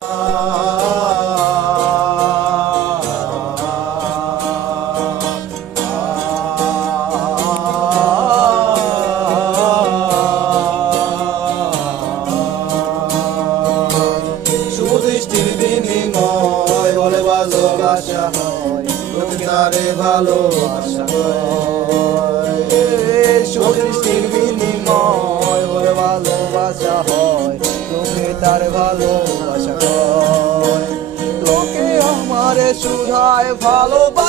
সুদৃষ্টির বিনিময় বলে ভালোবাসা হয়, লোকে তারে ভালোবাসা হয়। সুদৃষ্টির বিনিময় বলে ভালোবাসা হয়, লোকে তারে ভালোবাসা হয়। লোকে আমারে শুধায় ভালোবাসা